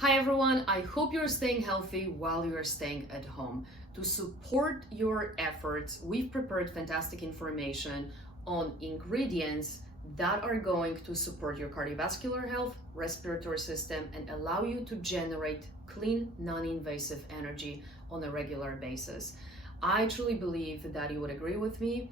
Hi everyone, I hope you're staying healthy while you're staying at home. To support your efforts, we've prepared fantastic information on ingredients that are going to support your cardiovascular health, respiratory system, and allow you to generate clean, non-invasive energy on a regular basis. I truly believe that you would agree with me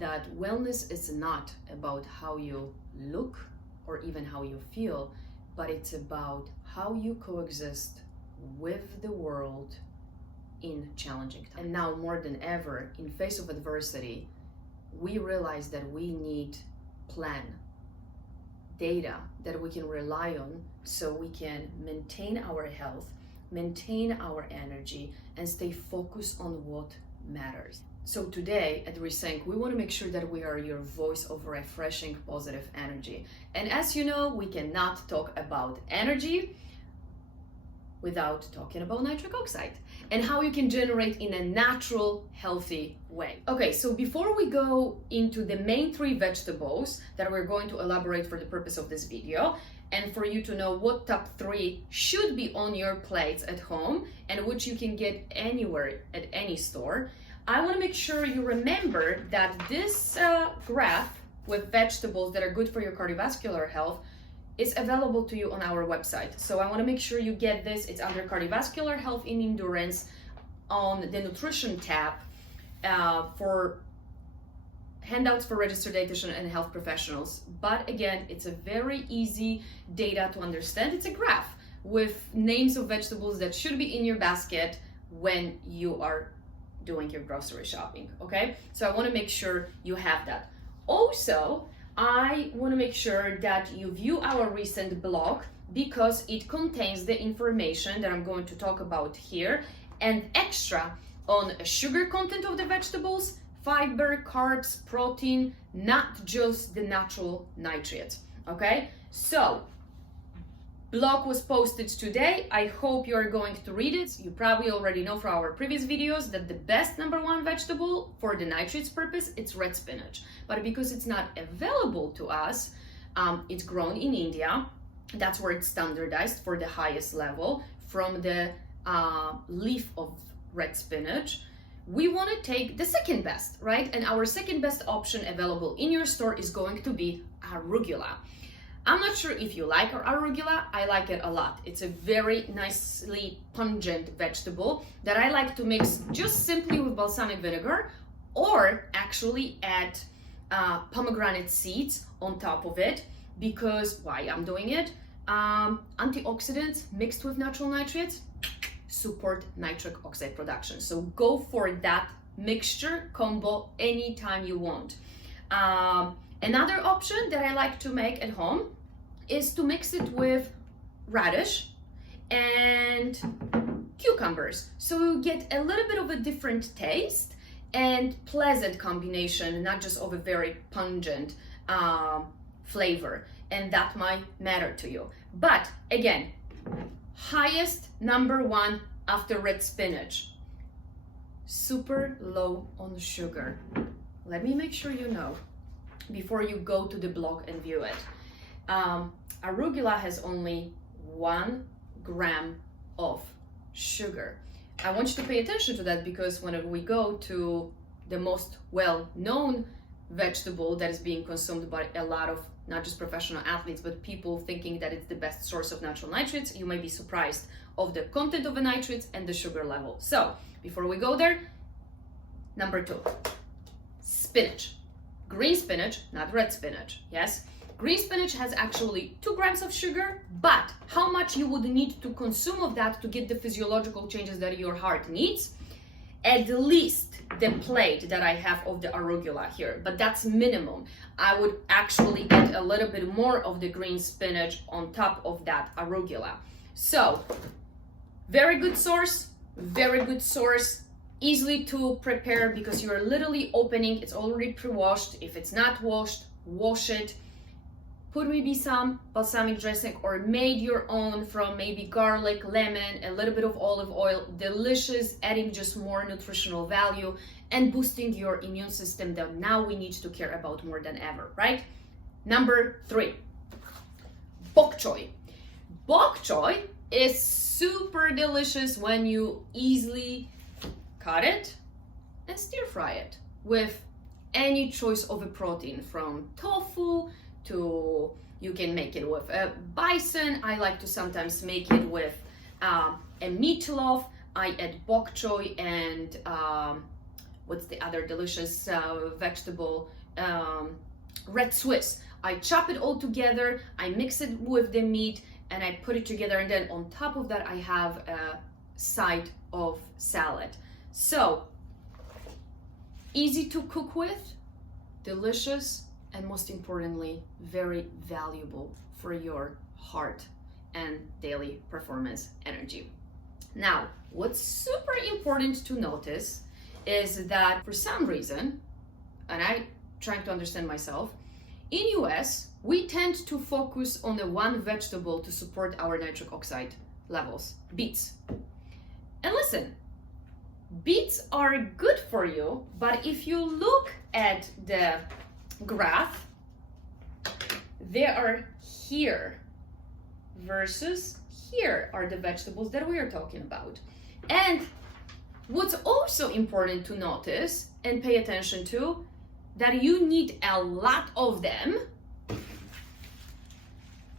that wellness is not about how you look or even how you feel, but it's about how you coexist with the world in challenging times. And now more than ever, in face of adversity, we realize that we need plan, data that we can rely on so we can maintain our health, maintain our energy, and stay focused on what matters. So today at Resync, we want to make sure that we are your voice of refreshing positive energy. And as you know, we cannot talk about energy without talking about nitric oxide and how you can generate in a natural, healthy way. Okay, so before we go into the main three vegetables that we're going to elaborate for the purpose of this video, and for you to know what top 3 should be on your plates at home and which you can get anywhere at any store, I want to make sure you remember that this graph with vegetables that are good for your cardiovascular health is available to you on our website. So I want to make sure you get this. It's under Cardiovascular Health and Endurance on the Nutrition tab for handouts for registered dietitian and health professionals. But again, it's a very easy data to understand. It's a graph with names of vegetables that should be in your basket when you are doing your grocery shopping, okay? So I want to make sure you have that. Also, I want to make sure that you view our recent blog because it contains the information that I'm going to talk about here and extra on sugar content of the vegetables, fiber, carbs, protein, not just the natural nitrates, okay? So, blog was posted today. I hope you're going to read it. You probably already know from our previous videos that the best #1 vegetable for the nitrates purpose, it's red spinach. But because it's not available to us, it's grown in India. That's where it's standardized for the highest level from the leaf of red spinach. We want to take the second best, right? And our second best option available in your store is going to be arugula. I'm not sure if you like arugula. I like it a lot. It's a very nicely pungent vegetable that I like to mix just simply with balsamic vinegar or actually add pomegranate seeds on top of it because why I'm doing it? Antioxidants mixed with natural nitrates support nitric oxide production. So go for that mixture combo anytime you want. Another option that I like to make at home is to mix it with radish and cucumbers. So you get a little bit of a different taste and pleasant combination, not just of a very pungent flavor. And that might matter to you. But again, highest #1 after red spinach. Super low on sugar. Let me make sure you know before you go to the blog and view it. Arugula has only 1 gram of sugar. I want you to pay attention to that because when we go to the most well-known vegetable that is being consumed by a lot of not just professional athletes, but people thinking that it's the best source of natural nitrates, you may be surprised of the content of the nitrates and the sugar level. So before we go there, #2, spinach. Green spinach, not red spinach, yes? Green spinach has actually 2 grams of sugar, but how much you would need to consume of that to get the physiological changes that your heart needs? At least the plate that I have of the arugula here, but that's minimum. I would actually add a little bit more of the green spinach on top of that arugula. So, very good source, easily to prepare because you're literally opening, it's already pre-washed. If it's not washed, wash it. Put maybe some balsamic dressing or made your own from maybe garlic, lemon, a little bit of olive oil. Delicious, adding just more nutritional value and boosting your immune system that now we need to care about more than ever, right? #3, bok choy. Bok choy is super delicious when you easily cut it and stir fry it with any choice of a protein, from tofu to, you can make it with a bison. I like to sometimes make it with a meatloaf. I add bok choy and what's the other delicious vegetable? Red Swiss. I chop it all together, I mix it with the meat, and I put it together, and then on top of that I have a side of salad. So easy to cook with, delicious, and most importantly, very valuable for your heart and daily performance energy. Now, what's super important to notice is that for some reason, and I'm trying to understand myself, in US, we tend to focus on the one vegetable to support our nitric oxide levels, beets. And listen, beets are good for you, but if you look at the graph, they are here versus here are the vegetables that we are talking about. And what's also important to notice and pay attention to, that you need a lot of them,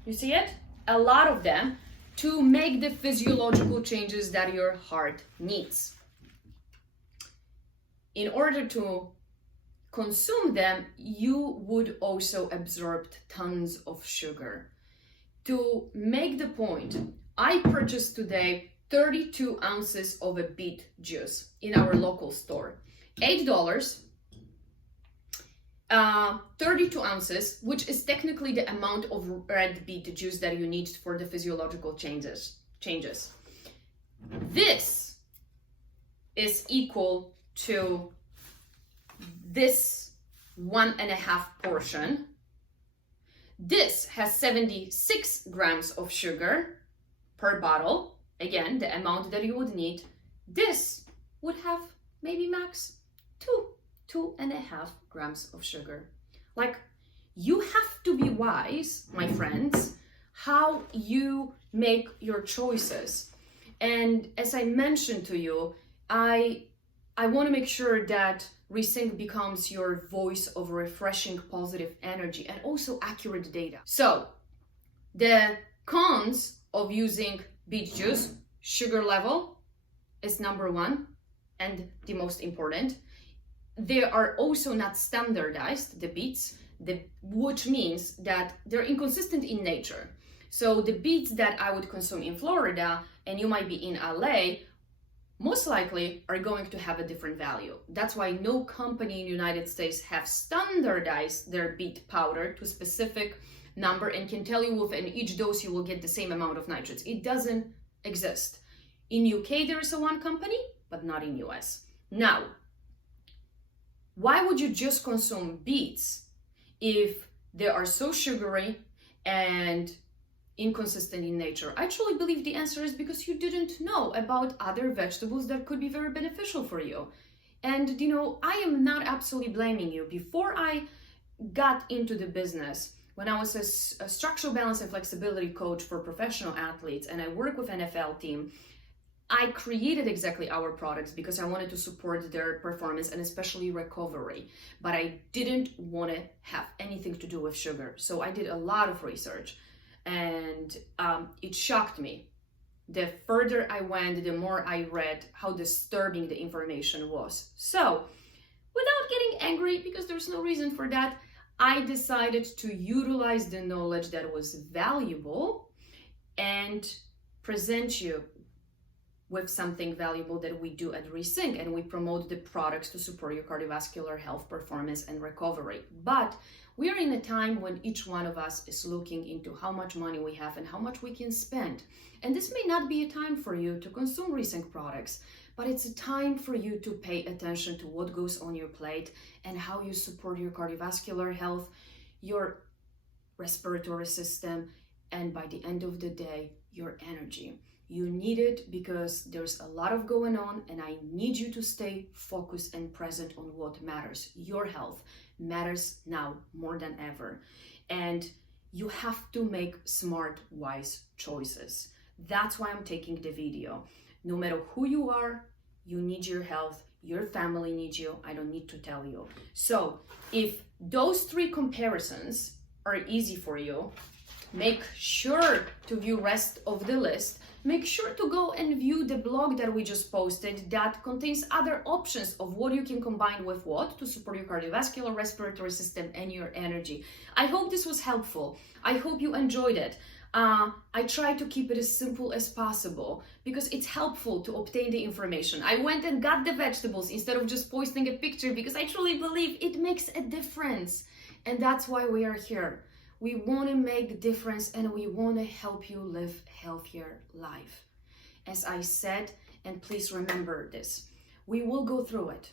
you see it? A lot of them to make the physiological changes that your heart needs. In order to consume them, you would also absorb tons of sugar. To make the point, I purchased today 32 ounces of a beet juice in our local store. $8, 32 ounces, which is technically the amount of red beet juice that you need for the physiological changes. This is equal to this 1.5 portion. This has 76 grams of sugar per bottle. Again, the amount that you would need. This would have maybe max 2.5 grams of sugar. Like, you have to be wise, my friends, how you make your choices. And as I mentioned to you, I want to make sure that Resync becomes your voice of refreshing positive energy and also accurate data. So the cons of using beet juice: sugar level is number one and the most important. They are also not standardized, the beets, which means that they're inconsistent in nature. So the beets that I would consume in Florida and you might be in LA, most likely are going to have a different value. That's why no company in the United States have standardized their beet powder to a specific number and can tell you within each dose you will get the same amount of nitrates. It doesn't exist. In UK there is one company, but not in US. Now, why would you just consume beets if they are so sugary and inconsistent in nature? I truly believe the answer is because you didn't know about other vegetables that could be very beneficial for you. And you know, I am not absolutely blaming you. Before I got into the business, when I was a structural balance and flexibility coach for professional athletes and I work with NFL team, I created exactly our products because I wanted to support their performance and especially recovery, but I didn't want to have anything to do with sugar. So I did a lot of research and it shocked me. The further I went, the more I read how disturbing the information was. So without getting angry, because there's no reason for that, I decided to utilize the knowledge that was valuable and present you with something valuable that we do at Resync, and we promote the products to support your cardiovascular health, performance, and recovery. But we are in a time when each one of us is looking into how much money we have and how much we can spend. And this may not be a time for you to consume Resync products, but it's a time for you to pay attention to what goes on your plate and how you support your cardiovascular health, your respiratory system, and by the end of the day, your energy. You need it because there's a lot of going on, and I need you to stay focused and present on what matters. Your health matters now more than ever. And you have to make smart, wise choices. That's why I'm taking the video. No matter who you are, you need your health, your family needs you. I don't need to tell you. So if those 3 comparisons are easy for you, make sure to view rest of the list. Make sure to go and view the blog that we just posted that contains other options of what you can combine with what to support your cardiovascular, respiratory system, and your energy. I hope this was helpful. I hope you enjoyed it. I try to keep it as simple as possible because it's helpful to obtain the information. I went and got the vegetables instead of just posting a picture because I truly believe it makes a difference. And that's why we are here. We want to make the difference and we want to help you live a healthier life. As I said, and please remember this, we will go through it.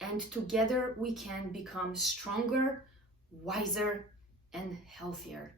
And together we can become stronger, wiser, and healthier.